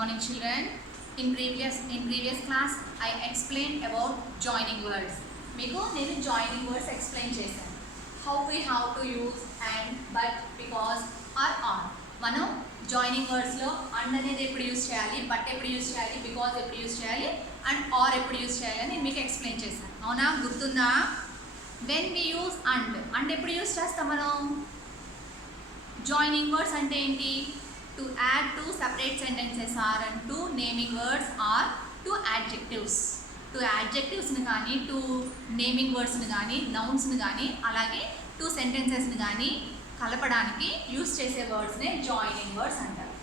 morning children. In previous class I explained about joining words. మీకు నేను joining words explain చేశాను. How we have to use and, but, because or on. మనం joining words లో and అనేది ఎప్పుడు use చేయాలి, but ఎప్పుడు use చేయాలి, because ఎప్పుడు యూజ్ చేయాలి and or ఎప్పుడు యూజ్ చేయాలి అని మీకు ఎక్స్ప్లెయిన్ చేశాను. అవునా, గుర్తుందా? when we use and ఎప్పుడు యూజ్ చేస్తాం మనం? జాయినింగ్ వర్డ్స్ అంటే ఏంటి? To add to separate sentences or and to naming words or to adjectives. To యాడ్జెక్టివ్స్ని కానీ, టు నేమింగ్ వర్డ్స్ని కానీ, నౌన్స్ని కానీ, అలాగే టు సెంటెన్సెస్ని కానీ కలపడానికి యూస్ చేసే వర్డ్స్నే జాయినింగ్ వర్డ్స్ అంటారు.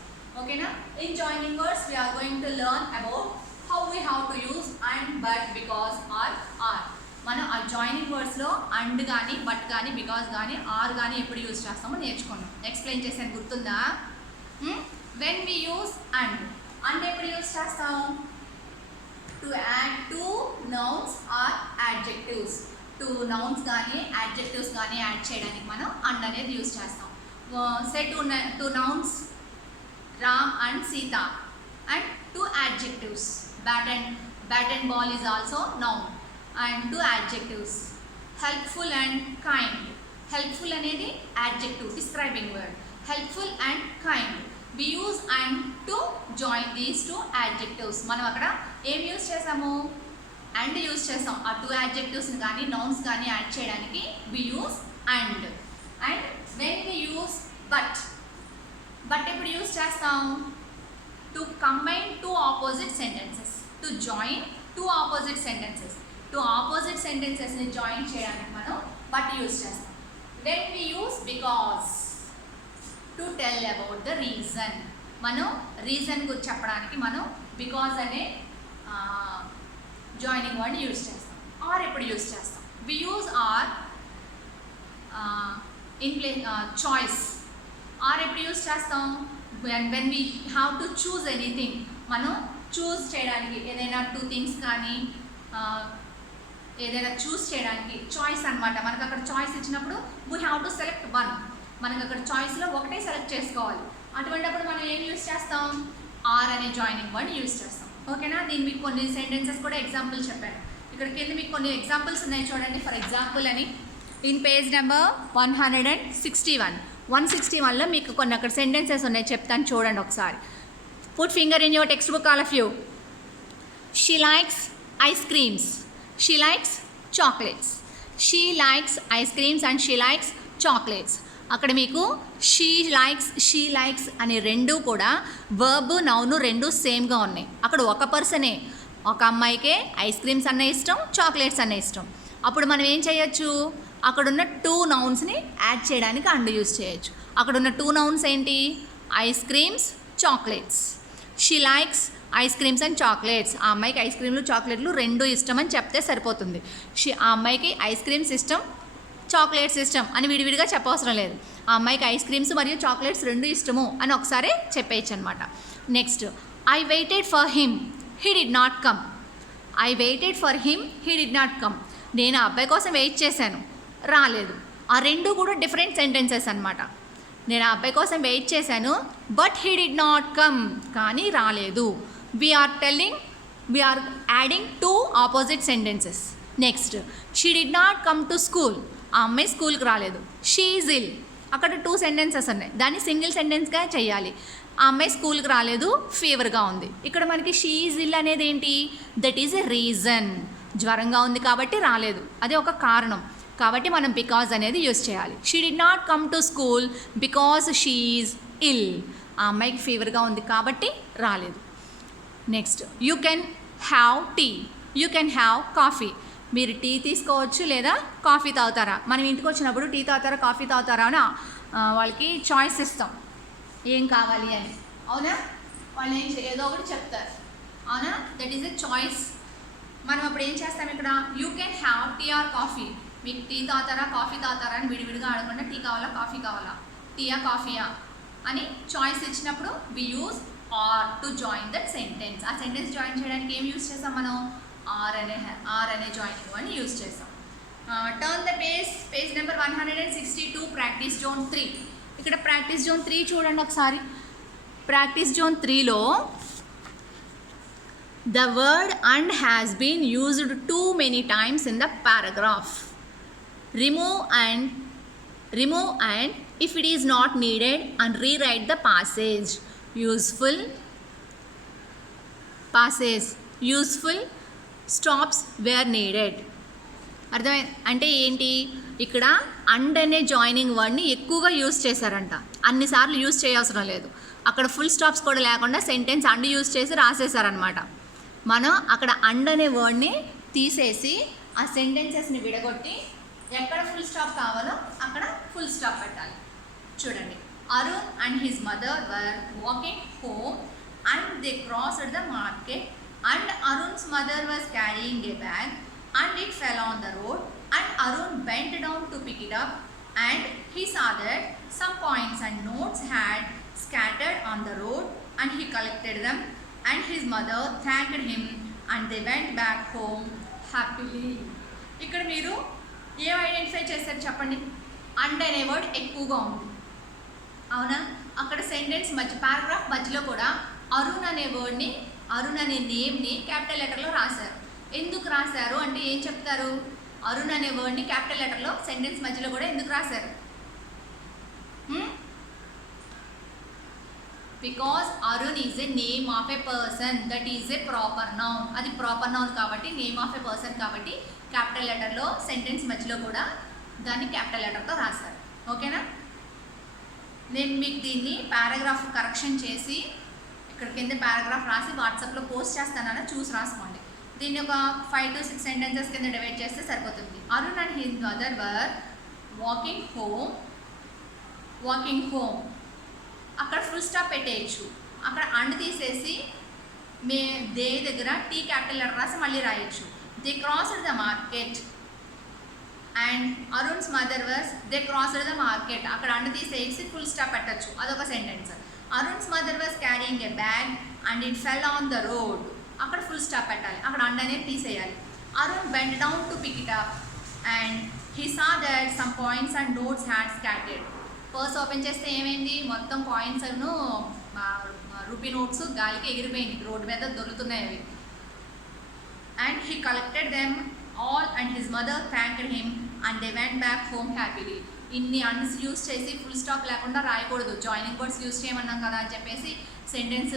ఓకేనా? In joining words we are going to learn about how we have to use and, but, because or. మనం ఆ జాయినింగ్ వర్డ్స్లో అండ్ కానీ, బట్ కానీ, బికాస్ కానీ, ఆర్ కానీ ఎప్పుడు యూజ్ చేస్తామో నేర్చుకున్నాం. ఎక్స్ప్లెయిన్ చేశాను, గుర్తుందా? వెన్ వి యూస్ అండ్ ఎప్పుడు యూజ్ చేస్తాం? To add to nouns or adjectives. To nouns కానీ యాడ్జెక్టివ్స్ కానీ యాడ్ చేయడానికి మనం అండ్ అనేది యూజ్ చేస్తాం. Say to nouns Ram and Sita and to adjectives bat and ball is also noun and two adjectives. Helpful and kind. Helpful అనేది adjective, describing word. Helpful and kind. We use and to join these two adjectives. మనం అక్కడ ఏం use చేసాము? and use చేసాం. ఆ two adjectivesని కానీ nouns కానీ add చేయడానికి we use and. And when we use but ఎప్పుడు యూజ్ చేస్తాం? to combine two opposite sentences. to join two opposite sentences. Two opposite సెంటెన్సెస్ని జాయిన్ చేయడానికి మనం బట్ యూజ్ చేస్తాం. When we use because to tell about the reason. మనం reason గురించి చెప్పడానికి మనం బికాస్ అనే జాయినింగ్ వర్డ్ యూజ్ చేస్తాం. ఆర్ ఎప్పుడు యూజ్ చేస్తాం? We use or in place choice. Or ఎప్పుడు యూజ్ చేస్తాం? When we have to choose anything. మనం చూస్ చేయడానికి ఏదైనా టూ థింగ్స్ కానీ ఏదైనా చూస్ చేయడానికి చాయిస్ అనమాట. మనకు అక్కడ చాయిస్ ఇచ్చినప్పుడు we have to select one. మనకు అక్కడ చాయిస్లో ఒకటే సెలెక్ట్ చేసుకోవాలి. అటువంటిప్పుడు మనం ఏం యూజ్ చేస్తాం? ఆర్ అనే జాయినింగ్ వర్డ్ యూజ్ చేస్తాం. ఓకేనా? నేను మీకు కొన్ని సెంటెన్సెస్ కూడా ఎగ్జాంపుల్ చెప్పాను. ఇక్కడ కింద మీకు కొన్ని ఎగ్జాంపుల్స్ ఉన్నాయి చూడండి. ఫర్ ఎగ్జాంపుల్ అని ఇన్ పేజ్ నెంబర్ 161. 161లో మీకు కొన్ని అక్కడ సెంటెన్సెస్ ఉన్నాయి, చెప్తాను చూడండి ఒకసారి. Put finger in your text book all of you. She likes ice creams. She likes chocolates. She likes ice creams and she likes chocolates. అక్కడ మీకు షీ లైక్స్ అనే రెండు కూడా వర్బ్ నౌన్ రెండు సేమ్గా ఉన్నాయి. అక్కడ ఒక పర్సనే, ఒక అమ్మాయికే ఐస్ క్రీమ్స్ అన్న ఇష్టం, చాక్లెట్స్ అన్న ఇష్టం. అప్పుడు మనం ఏం చేయొచ్చు? అక్కడున్న టూ నౌన్స్ని యాడ్ చేయడానికి అండ్ యూజ్ చేయొచ్చు. అక్కడున్న టూ నౌన్స్ ఏంటి? Ice creams, chocolates. She likes ice creams and chocolates. ఆ అమ్మాయికి ఐస్ క్రీమ్లు చాక్లెట్లు రెండు ఇష్టం అని చెప్తే సరిపోతుంది. ఆ అమ్మాయికి ఐస్ క్రీమ్స్ ఇష్టం, చాక్లెట్స్ ఇష్టం అని విడివిడిగా చెప్పవసరం లేదు. ఆ అమ్మాయికి ఐస్ క్రీమ్స్ మరియు చాక్లెట్స్ రెండు ఇష్టము అని ఒకసారి చెప్పేయచ్చు అనమాట. Next, I waited for him, he did not come. I waited for him, he did not come. నేను ఆ అబ్బాయి కోసం వెయిట్ చేశాను, రాలేదు. ఆ రెండు కూడా డిఫరెంట్ సెంటెన్సెస్ అనమాట. నేను ఆ అబ్బాయి కోసం వెయిట్ చేశాను, but he did not come, కానీ రాలేదు. we are adding two opposite sentences. Next, she did not come to school. ఆ అమ్మాయి స్కూల్కి రాలేదు. she is ill. అక్కడ టూ సెంటెన్సెస్ ఉన్నాయి, దాన్ని సింగిల్ సెంటెన్స్గా చేయాలి. ఆ అమ్మాయి స్కూల్కి రాలేదు, ఫీవర్గా ఉంది. ఇక్కడ మనకి she is ill అనేది ఏంటి? That is a reason. జ్వరంగా ఉంది కాబట్టి రాలేదు, అది ఒక కారణం. కాబట్టి మనం బికాజ్ అనేది యూజ్ చేయాలి. she did not come to school because she is ill. ఆ అమ్మాయికి ఫీవర్గా ఉంది కాబట్టి రాలేదు. Next, you can have tea, you can have coffee. మీరు టీ తీసుకోవచ్చు లేదా కాఫీ తాగుతారా? మనం ఇంటికి వచ్చినప్పుడు టీ తాగుతారా కాఫీ తాగుతారా అని వాళ్ళకి చాయిస్ ఇస్తాం, ఏం కావాలి అని. అవునా? వాళ్ళు ఏదో ఒకటి చెప్తారు. అవునా? That is a choice. మనం అప్పుడు ఏం చేస్తాం? ఇక్కడ you can have tea or coffee. మీకు టీ తాగుతారా కాఫీ తాగుతారా అని విడివిడిగా అడగకుండా టీ కావాలా కాఫీ కావాలా, టీయా కాఫీయా అని చాయిస్ ఇచ్చినప్పుడు we use or to join that sentence. ఆ సెంటెన్స్ జాయిన్ చేయడానికి ఏం యూజ్ చేస్తాం మనం? ఆర్ అనే జాయినింగ్ వర్డ్ని యూజ్ చేస్తాం. Turn the page number 162, practice zone 3. ఇక్కడ ప్రాక్టీస్ జోన్ 3 చూడండి ఒకసారి. ప్రాక్టీస్ జోన్ 3లో The word and has been used too many times in the paragraph. Remove and if it is not needed and rewrite the passage. Useful stops where needed. అర్థమై అంటే ఏంటి, ఇక్కడ and అనే joining వర్డ్ని ఎక్కువగా use చేశారంట, అన్నిసార్లు use చేయవసరం లేదు. అక్కడ ఫుల్ స్టాప్స్ కూడా లేకుండా సెంటెన్స్ అండ్ యూజ్ చేసి రాసేసారనమాట. మనం అక్కడ అండ్ అనే వర్డ్ని తీసేసి ఆ సెంటెన్సెస్ని విడగొట్టి ఎక్కడ ఫుల్ స్టాప్ కావాలో అక్కడ ఫుల్ స్టాప్ పెట్టాలి. చూడండి, Arun and his mother were walking home and they crossed the market and Arun's mother was carrying a bag and it fell on the road and Arun bent down to pick it up and he saw that some coins and notes had scattered on the road and he collected them and his mother thanked him and they went back home happily. ఇక్కడ మీరు ఏం identify చేస్తారు చెప్పండి? And అనే word ఎక్కువగా ఉంది, అవునా? అక్కడ సెంటెన్స్ మధ్య పారాగ్రాఫ్ మధ్యలో కూడా అరుణ్ అనే వర్డ్ని, అరుణ్ అనే నేమ్ని క్యాపిటల్ లెటర్లో రాశారు. ఎందుకు రాశారు అంటే ఏం చెప్తారు? అరుణ్ అనే వర్డ్ని క్యాపిటల్ లెటర్లో సెంటెన్స్ మధ్యలో కూడా ఎందుకు రాశారు? Because Arun is a name of A person, that is a proper noun. అది ప్రాపర్ నౌన్ కాబట్టి, నేమ్ ఆఫ్ ఏ పర్సన్ కాబట్టి క్యాపిటల్ లెటర్లో సెంటెన్స్ మధ్యలో కూడా దాన్ని క్యాపిటల్ లెటర్తో రాశారు. ఓకేనా? నేను మీకు దీన్ని పారాగ్రాఫ్ కరెక్షన్ చేసి ఇక్కడ కింద పారాగ్రాఫ్ రాసి వాట్సాప్లో పోస్ట్ చేస్తానని చూసి రాసుకోండి. దీన్ని ఒక 5 to 6 సెంటెన్సెస్ కింద డివైడ్ చేస్తే సరిపోతుంది. Arun and his mother were walking home. అక్కడ ఫుల్ స్టాప్ పెట్టేయచ్చు, అక్కడ అండ్ తీసేసి దే దగ్గర టీ క్యాపిటల్ లెటర్ రాసి మళ్ళీ రాయొచ్చు. They crossed the market and Arun's mother was they crossed the market, అక్కడ అండ్ తీసేసి ఫుల్ స్టాప్ పెట్టచ్చు, అదొక sentence. Arun's mother was carrying a bag and it fell on the road, అక్కడ ఫుల్ స్టాప్ పెట్టాలి, అక్కడ అండ్ అనేది తీసేయాలి. Arun bent down to pick it up and he saw that some coins and notes had scattered. Purse open చేస్తే ఏమైంది? మొత్తం coins అను rupee notes గాలికి ఎగిరిపోయింది, రోడ్డు మీద దొరుకుతున్నాయి అవి. And he collected them all and his mother thanked him and they went back home happily. ఇన్ని ends use చేసి ఫుల్ స్టాప్ లేకుండా రాయకూడదు, జాయినింగ్ వర్డ్స్ యూజ్ చేయమన్నాం కదా అని చెప్పేసి సెంటెన్స్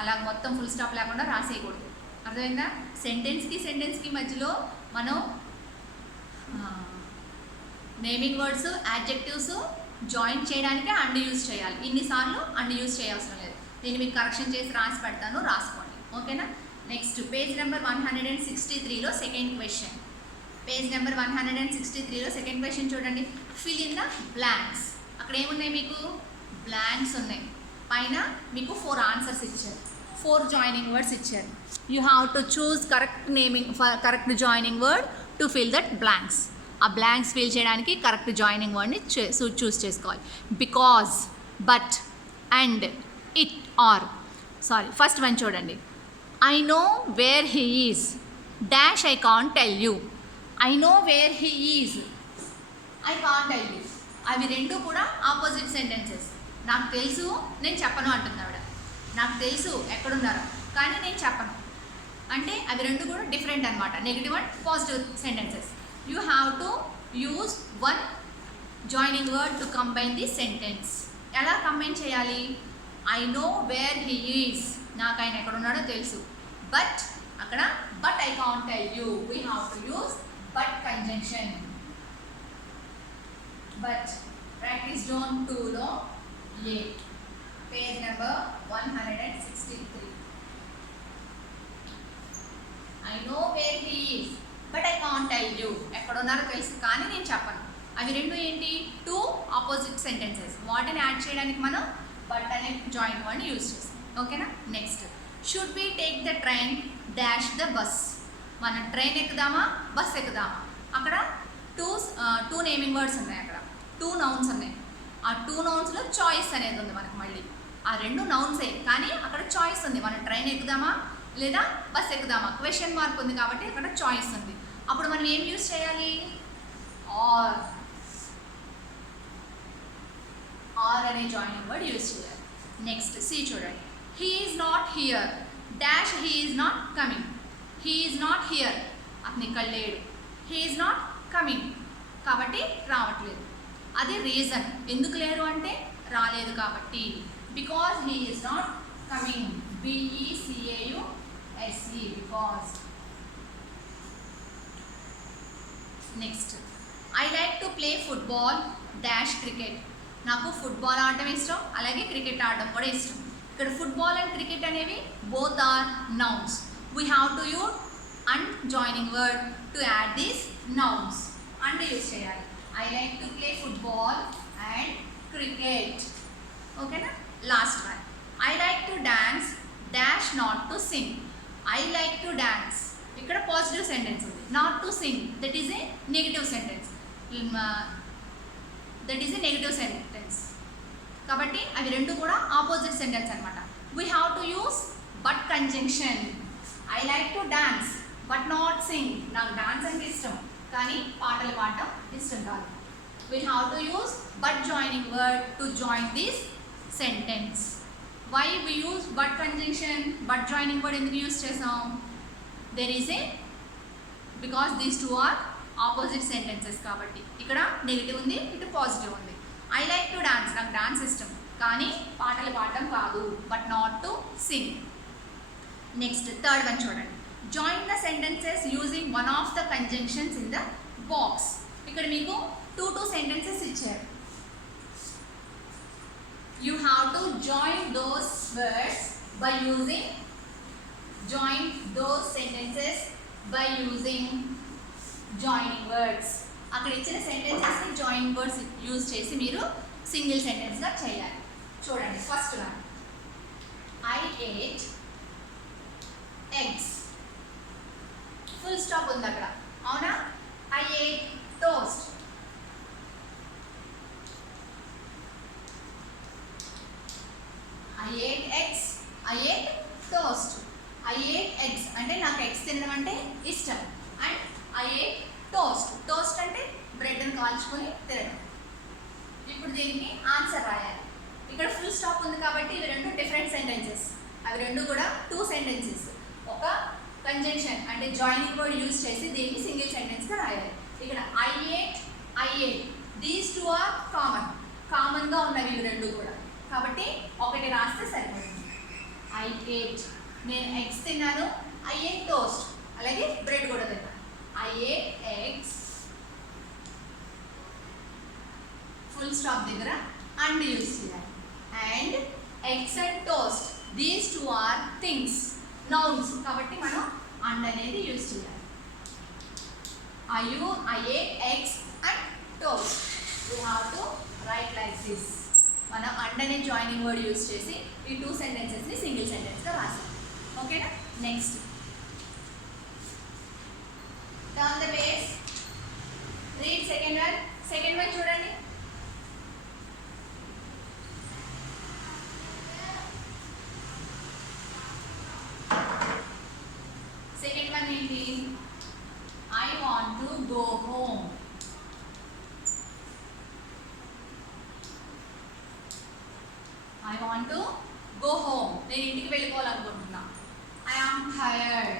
అలా మొత్తం ఫుల్ స్టాప్ లేకుండా రాసేయకూడదు. అర్థమైందా? సెంటెన్స్కి మధ్యలో మనం నేమింగ్ వర్డ్స్, యాడ్జెక్టివ్స్ జాయిన్ చేయడానికి అండ్ యూజ్ చేయాలి. ఇన్నిసార్లు అండ్ యూజ్ చేయవసరం లేదు. నేను మీకు కరెక్షన్ చేసి రాసి పెడతాను, రాసుకోండి. ఓకేనా? నెక్స్ట్ పేజ్ నెంబర్ 163లో సెకండ్ క్వశ్చన్. పేజ్ నెంబర్ 163లో సెకండ్ క్వశ్చన్ చూడండి. Fill in the blanks. అక్కడ ఏమున్నాయి? మీకు బ్లాంక్స్ ఉన్నాయి. పైన మీకు 4 ఆన్సర్స్ ఇచ్చారు, 4 జాయినింగ్ వర్డ్స్ ఇచ్చారు. You have to choose correct joining word to fill that blanks. ఆ బ్లాంక్స్ ఫిల్ చేయడానికి కరెక్ట్ జాయినింగ్ వర్డ్ని చూస్ చేసుకోవాలి. Because, but, and, it, or. First one చూడండి. I know where he is dash I can't tell you. I know where he is, I can't tell you. అవి రెండు కూడా opposite sentences. నాకు తెలుసు, నేను చెప్పను అంటుంది ఆవిడ. నాకు తెలుసు ఎక్కడున్నారో, కానీ నేను చెప్పను అంటే అవి రెండు కూడా డిఫరెంట్ అనమాట. Negative and positive sentences. You have to use one joining word to combine the sentence. ఎలా కంబైన్ చేయాలి? I know where he is, నాకు ఆయన ఎక్కడున్నాడో తెలుసు. బట్, అక్కడ but I can't tell you. We have to use but conjunction. But practice zone 2లో page number 163. I know where he is but I can't tell you. ఎక్కడున్నారో తెలుసు కానీ నేను చెప్పను. అవి రెండు ఏంటి? 2 ఆపోజిట్ సెంటెన్సెస్. వాటిని యాడ్ చేయడానికి మనం బట్ అనే జాయింట్ వర్డ్ని యూజ్ చేస్తాం. ఓకేనా? Next, should be take the train dash the bus. మనం ట్రైన్ ఎక్కుదామా, బస్ ఎక్కుదామా? అక్కడ టూ నేమింగ్ వర్డ్స్ ఉన్నాయి, అక్కడ 2 నౌన్స్ ఉన్నాయి. ఆ 2 నౌన్స్లో చాయిస్ అనేది ఉంది మనకు. మళ్ళీ ఆ 2 నౌన్సే కానీ అక్కడ చాయిస్ ఉంది. మనం ట్రైన్ ఎక్కుదామా లేదా బస్ ఎక్కుదామా? క్వశ్చన్ మార్క్ ఉంది కాబట్టి అక్కడ చాయిస్ ఉంది. అప్పుడు మనం ఏం యూజ్ చేయాలి? ఆర్ అనే జాయినింగ్ వర్డ్ యూజ్ చేయాలి. నెక్స్ట్ సి చూడండి. He is not here dash he is not coming, he is not here, అతను ఇక్కడ లేడు, హీ ఈజ్ నాట్ కమింగ్ కాబట్టి రావట్లేదు. అది రీజన్, ఎందుకు లేరు అంటే రాలేదు కాబట్టి, because he is not coming, BECAUSE, because. Next, I like to play football dash cricket, నాకు ఫుట్బాల్ ఆడటం ఇష్టం, అలాగే క్రికెట్ ఆడటం కూడా ఇష్టం. ఇక్కడ ఫుట్బాల్ అండ్ క్రికెట్ అనేవి both are nouns. We have to use and joining word to add these nouns. And use చేయాలి. I like to play football and cricket. ఓకేనా? Last one, I like to dance dash not to sing. I like to dance, ఇక్కడ positive sentence ఉంది. Not to sing, that is a negative sentence. That is a negative sentence కాబట్టి అవి రెండు కూడా opposite sentence అనమాట. We have to use but conjunction. I like to dance but not sing, నాకు dance అంటే ఇష్టం కానీ పాటలు పాడటం ఇష్టం కాదు. We have to use but joining word to join this sentence. Why we use but conjunction, but joining word ఎందుకు use చేసాం? There is a because these two are opposite sentences కాబట్టి. ఇక్కడ నెగిటివ్ ఉంది, ఇటు పాజిటివ్ ఉంది. I like to dance, నాకు dance ఇష్టం కానీ పాటలు పాడటం కాదు, but not to sing. Next third one చూడండి, join the sentences using one of the conjunctions in the box. ఇక్కడ మీకు టూ సెంటెన్సెస్ ఇచ్చారు. You have to join those words by using, join those sentences by using joining words. అక్కడ ఇచ్చిన సెంటెన్సెస్ని joining words use చేసి మీరు single సెంటెన్స్గా చేయాలి. చూడండి first one, I ate eggs, full stop ఉంది అక్కడ, అవునా? I ate toast, I ate eggs, I ate toast. I ate eggs అంటే నాకు ఎగ్స్ తినడం అంటే ఇష్టం. And I ate toast, toast అంటే బ్రెడ్ని కాల్చుకొని తినడం. ఇప్పుడు దీనికి ఆన్సర్ రాయాలి. ఇక్కడ ఫుల్ స్టాప్ ఉంది కాబట్టి ఇవి రెండు డిఫరెంట్ సెంటెన్సెస్. అవి రెండు కూడా టూ సెంటెన్సెస్. ఒక కంజంక్షన్ అంటే జాయినింగ్ వర్డ్ యూజ్ చేసి దీన్ని సింగిల్ సెంటెన్స్గా రాయాలి. ఇక్కడ I ate these two are కామన్గా ఉన్నవి ఇవి రెండు కూడా, కాబట్టి ఒకటి రాస్తే సరిపోతుంది. ఐ ఏట్, నేను ఎగ్స్ తిన్నాను. ఐ ఏట్ టోస్ట్, అలాగే బ్రెడ్ కూడా తిన్నాను. I ate eggs, full stop దగ్గర and యూజ్ చేయాలి. And eggs and toast, these two are things, nouns కాబట్టి మనం and అనేది యూజ్ చేయాలి. I ate eggs and toast. We have to write like this. మనం and అనే జాయినింగ్ వర్డ్ యూజ్ చేసి ఈ టూ సెంటెన్సెస్ని సింగిల్ సెంటెన్స్గా రాసాం. ఓకేనా? Next, turn the page, read second one. Second one చూడండి. Second one ఏంటి? I want to go home. I want to go home. నేను ఇంటికి వెళ్ళిపోవాలనుకుంటున్నా. I am tired.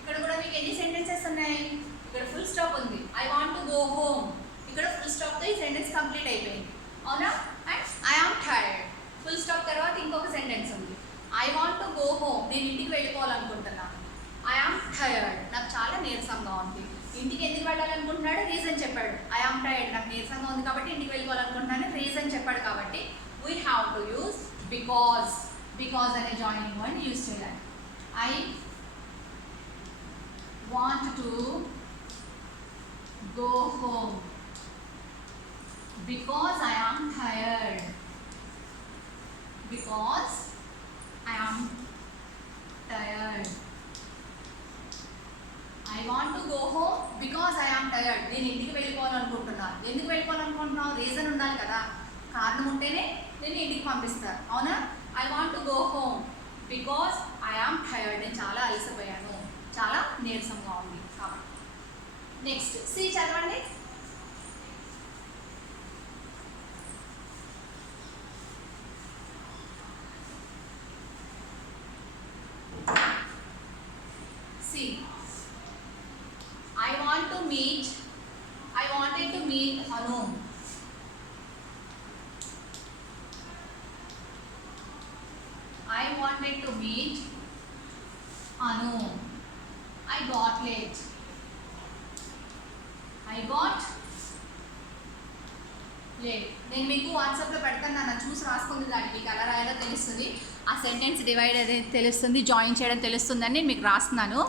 ఇక్కడ కూడా మీకు ఎన్ని సెంటెన్సెస్ ఉన్నాయి? ఇక్కడ ఫుల్ స్టాప్ ఉంది, I want to go home. ఇక్కడ ఫుల్ స్టాప్తో ఈ సెంటెన్స్ కంప్లీట్ అయిపోయింది, అవునా? And I am tired, full stop తర్వాత ఇంకొక సెంటెన్స్ ఉంది, I want to go home, నేను ఇంటికి వెళ్ళిపోవాలనుకుంటున్నాను. ఐ ఆమ్ టైర్డ్, నాకు చాలా నీరసంగా ఉంది. ఇంటికి ఎందుకు వెళ్ళాలనుకుంటున్నాడు? రీజన్ చెప్పాడు. ఐ ఆమ్ టైర్డ్, నాకు నీరసంగా ఉంది కాబట్టి ఇంటికి వెళ్ళిపోవాలనుకుంటున్నాను, రీజన్ చెప్పాడు. కాబట్టి we have to use because. Because అనే జాయినింగ్ వర్డ్ యూజ్ చేయాలి. I want to go home because I am tired. Because I am tired. I want to go home because I am tired. నేను ఇంటికి వెళ్ళిపోవాలనుకుంటున్నాను. ఎందుకు వెళ్ళిపోవాలనుకుంటున్నావు? Reason ఉండాలి కదా, కారణం ఉంటేనే నేను ఇంటికి పంపిస్తారు, అవునా? I want to go home because I am tired. నేను చాలా అలసిపోయాను, చాలా నీరసంగా ఉంది కాబట్టి. నెక్స్ట్ సి చదవండి. wanted to meet Anu. I got late. I got late. నేను మీకు వాట్సాప్లో పెడతాను, నన్ను చూసి రాసుకుంది, దానికి మీకు ఎలా రాయాలో తెలుస్తుంది, ఆ సెంటెన్స్ డివైడ్ అనేది తెలుస్తుంది, జాయిన్ చేయడం తెలుస్తుందని నేను మీకు రాస్తున్నాను.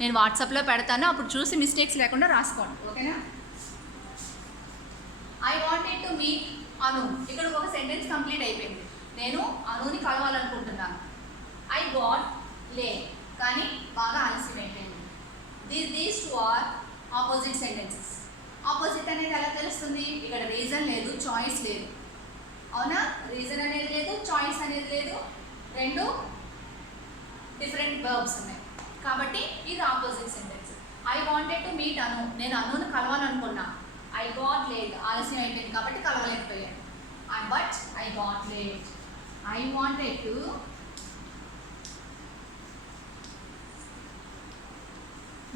నేను వాట్సాప్లో పెడతాను, అప్పుడు చూసి మిస్టేక్స్ లేకుండా రాసుకోండి, ఓకేనా. I wanted to meet Anu. ఇక్కడ ఒక సెంటెన్స్ కంప్లీట్ అయిపోయింది. నేను అనుని కలవాలనుకుంటున్నాను. ఐ గాట్ లేట్, కానీ బాగా ఆలస్యం అయిపోయింది. These two are opposite sentences. Opposite అనేది ఎలా తెలుస్తుంది? ఇక్కడ రీజన్ లేదు, చాయిస్ లేదు, అవునా. రీజన్ అనేది లేదు, చాయిస్ అనేది లేదు, రెండు డిఫరెంట్ వర్బ్స్ ఉన్నాయి, కాబట్టి ఇది opposite sentence. I wanted to meet Anu. నేను అనుని కలవాలనుకున్నా. ఐ గాట్ లేట్, ఆలస్యం అయిపోయింది కాబట్టి కలవలేకపోయాను. But I got late. I wanted to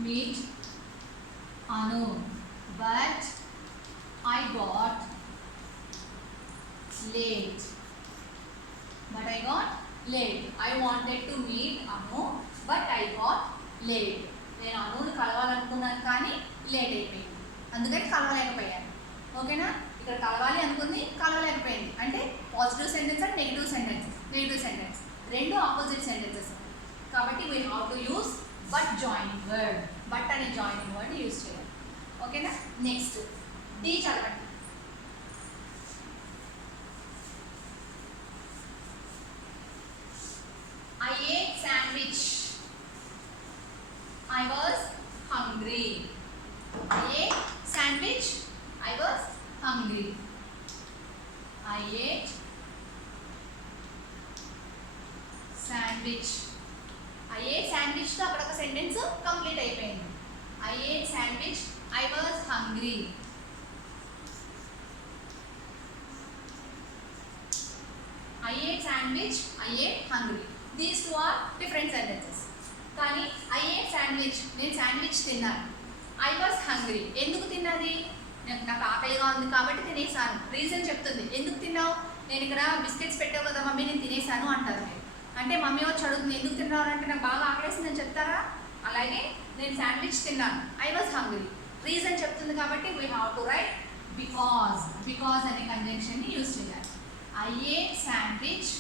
meet Anu, but I got late. But I got late. I wanted to meet Anu, but I got late. నేను అనుని కలవాలనుకున్నాను కానీ late అయిపోయింది, అందుకని కలవలేకపోయాను, ఓకేనా. ఇక్కడ కలవాలి అనుకుంది, కలవలేకపోయింది, అంటే positive sentence and negative sentence. Negative sentence రెండు ఆపోజిట్ సెంటెన్సెస్, కాబట్టి we have to use but joining word. But అనే జాయినింగ్ వర్డ్ యూజ్ చేయాలి, ఓకేనా. నెక్స్ట్ డి చదవండి. I ate sandwich. I was hungry. I ate sandwich. I was hungry. I ate sandwich. I ate sandwich తో అక్కడ ఒక sentence complete అయిపోయింది. I ate sandwich. I was hungry. I ate sandwich. I ate hungry. These two are different sentences. కానీ I ate sandwich, నేను sandwich తిన్నాను. I was hungry, ఎందుకు తిన్నది? నాకు ఆకలిగా ఉంది కాబట్టి తినేసాను. రీజన్ చెప్తుంది, ఎందుకు తిన్నావు? నేను ఇక్కడ బిస్కెట్స్ పెట్టావు కదా మమ్మీ, నేను తినేసాను అంటారు మీరు. అంటే మమ్మీ వచ్చి అడుగుతుంది, ఎందుకు తిన్నావు అంటే నాకు బాగా ఆకలేసిందని చెప్తారా? అలాగే నేను శాండ్విచ్ తిన్నాను. ఐ వాజ్ హంగ్రీ, రీజన్ చెప్తుంది కాబట్టి we have to right because. Because అనే కంజంక్షన్ని యూజ్ చేయాలి. I ate sandwich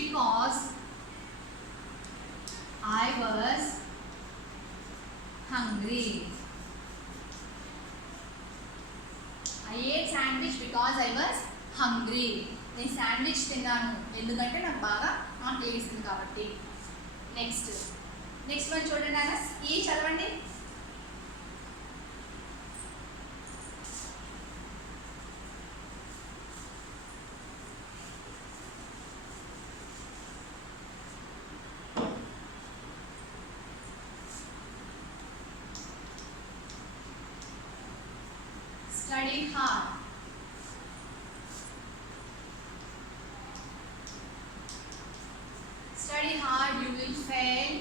because I was hungry. I ate sandwich because I was hungry. నేను శాండ్విచ్ తిన్నాను ఎందుకంటే నాకు బాగా ఆకలేసింది కాబట్టి. నెక్స్ట్ వన్ చూడండి అన్న, ఈ చదవండి. Study hard. Study hard, you will fail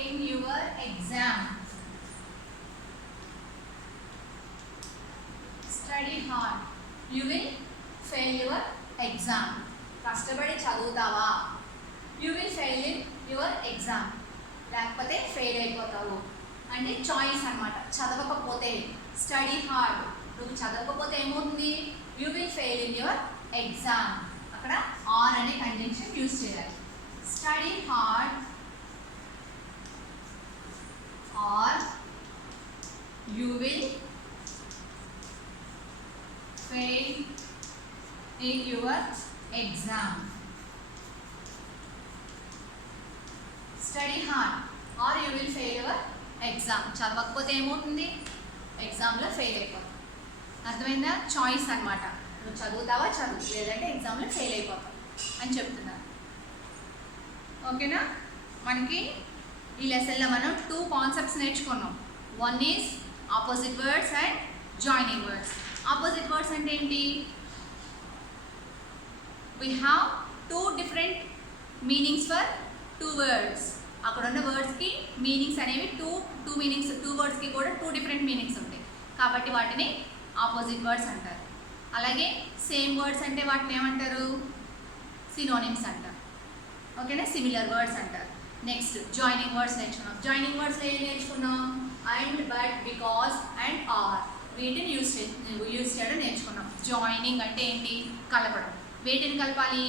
in your exam. Study hard, you will fail your exam. కష్టపడి చదువుతావా, you will fail in your exam. లేకపోతే ఫెయిల్ అయిపోతావు అంటే చాయిస్ అన్నమాట. చదవకపోతే స్టడీ హార్డ్, నువ్వు చదవకపోతే ఏమవుతుంది? You will fail in your exam. అక్కడ ఆర్ అనే కంజంక్షన్ యూజ్ చేయాలి. Study hard or you will fail in your exam. Study hard or you will fail your exam. చదవకపోతే ఏమవుతుంది? ఎగ్జామ్లో ఫెయిల్ అయిపోతాం. అర్థమైందా? చాయిస్ అన్నమాట. నువ్వు చదువుతావా చదువు, లేదంటే ఎగ్జామ్లో ఫెయిల్ అయిపోతావు అని చెప్తున్నాను, ఓకేనా. మనకి ఈ లెసన్లో మనం 2 కాన్సెప్ట్స్ నేర్చుకున్నాం. One is opposite words and joining words. Opposite words అంటే ఏంటి? We have 2 different meanings for 2 words. అక్కడ ఉన్న వర్డ్స్కి మీనింగ్స్ అనేవి టూ మీనింగ్స్, 2 వర్డ్స్కి కూడా 2 డిఫరెంట్ మీనింగ్స్ ఉంటాయి, కాబట్టి వాటిని ఆపోజిట్ వర్డ్స్ అంటారు. అలాగే సేమ్ వర్డ్స్ అంటే వాటిని ఏమంటారు? సినోనిమ్స్ అంటారు. ఓకేనా? సిమిలర్ వర్డ్స్ అంటారు. నెక్స్ట్ జాయినింగ్ వర్డ్స్ నేర్చుకున్నాం. జాయినింగ్ వర్డ్స్లో ఏం నేర్చుకున్నాం? And, but, because and or, వీటిని యూజ్ చేయడం నేర్చుకున్నాం. జాయినింగ్ అంటే ఏంటి? కలపడం. వీటిని కలపాలి?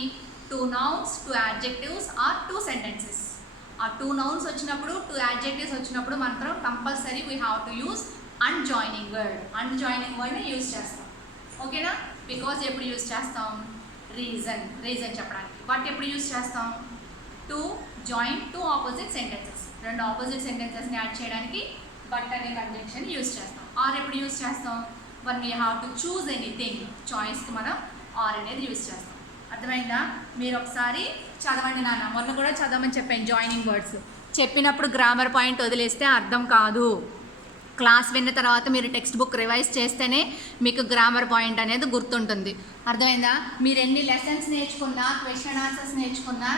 2 nouns, 2 adjectives ఆర్ 2 sentences. ఆ 2 nouns వచ్చినప్పుడు, 2 adjectives వచ్చినప్పుడు మాత్రం compulsory we have to use unjoining word. Unjoining వర్డ్ని యూజ్ చేస్తాం. ఓకేనా? బికాజ్ ఎప్పుడు యూజ్ చేస్తాం? రీజన్ చెప్పడానికి. బట్ ఎప్పుడు యూజ్ చేస్తాం? To join 2 opposite sentences. 2 opposite sentencesని యాడ్ చేయడానికి బట్ అనే కంజంక్షన్ యూజ్ చేస్తాం. ఆర్ ఎప్పుడు యూజ్ చేస్తాం? One we have to choose anything. చాయిస్కి మనం ఆర్ అనేది యూజ్ చేస్తాం. అర్థమైందా? మీరు ఒకసారి చదవండి నాన్న. మొన్న కూడా చదవమని చెప్పాను జాయినింగ్ వర్డ్స్. చెప్పినప్పుడు గ్రామర్ పాయింట్ వదిలేస్తే అర్థం కాదు. క్లాస్ విన్న తర్వాత మీరు టెక్స్ట్ బుక్ రివైజ్ చేస్తేనే మీకు గ్రామర్ పాయింట్ అనేది గుర్తుంటుంది. అర్థమైందా? మీరు ఎన్ని లెసన్స్ నేర్చుకున్నా, క్వశ్చన్ ఆన్సర్స్ నేర్చుకున్నా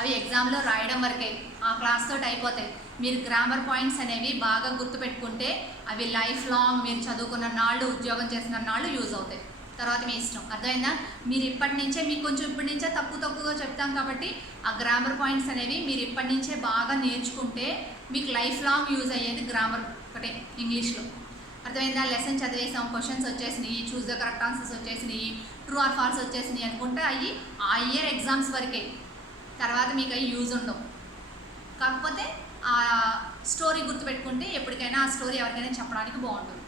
అవి ఎగ్జామ్లో రాయడం వరకే, ఆ క్లాస్ తోటి అయిపోతాయి. మీరు గ్రామర్ పాయింట్స్ అనేవి బాగా గుర్తుపెట్టుకుంటే అవి లైఫ్ లాంగ్ మీరు చదువుకున్న నాళ్ళు, ఉద్యోగం చేసిన నాళ్ళు యూజ్ అవుతాయి. తర్వాత మీ ఇష్టం. అర్థమైందా? మీరు ఇప్పటి నుంచే, మీకు కొంచెం ఇప్పటి నుంచే తక్కువగా చెప్తాం కాబట్టి ఆ గ్రామర్ పాయింట్స్ అనేవి మీరు ఇప్పటి నుంచే బాగా నేర్చుకుంటే మీకు లైఫ్ లాంగ్ యూజ్ అయ్యేది గ్రామర్ ఒకటే ఇంగ్లీష్లో. అర్థమైందా? లెసన్ చదివేసాం, క్వశ్చన్స్ వచ్చేసినాయి, చూస్ ద కరెక్ట్ ఆన్సర్స్ వచ్చేసినాయి, ట్రూ ఆర్ ఫాల్స్ వచ్చేసినాయి అనుకుంటే అవి ఆ ఇయర్ ఎగ్జామ్స్ వరకే. తర్వాత మీకు అవి యూజ్ ఉండవు. కాకపోతే ఆ స్టోరీ గుర్తుపెట్టుకుంటే ఎప్పటికైనా ఆ స్టోరీ ఎవరికైనా చెప్పడానికి బాగుంటుంది.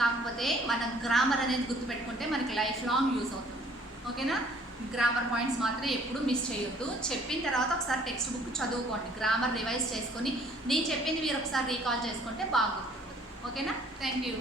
కాకపోతే మన గ్రామర్ అనేది గుర్తుపెట్టుకుంటే మనకి లైఫ్ లాంగ్ యూజ్ అవుతుంది. ఓకేనా? గ్రామర్ పాయింట్స్ మాత్రం ఎప్పుడు మిస్ చేయొద్దు. చెప్పిన తర్వాత ఒకసారి టెక్స్ట్ బుక్ చదువుకోండి, గ్రామర్ రివైజ్ చేసుకొని నేను చెప్పింది మీరు ఒకసారి రీకాల్ చేసుకుంటే బాగా గుర్తుంటుంది. ఓకేనా? Thank you.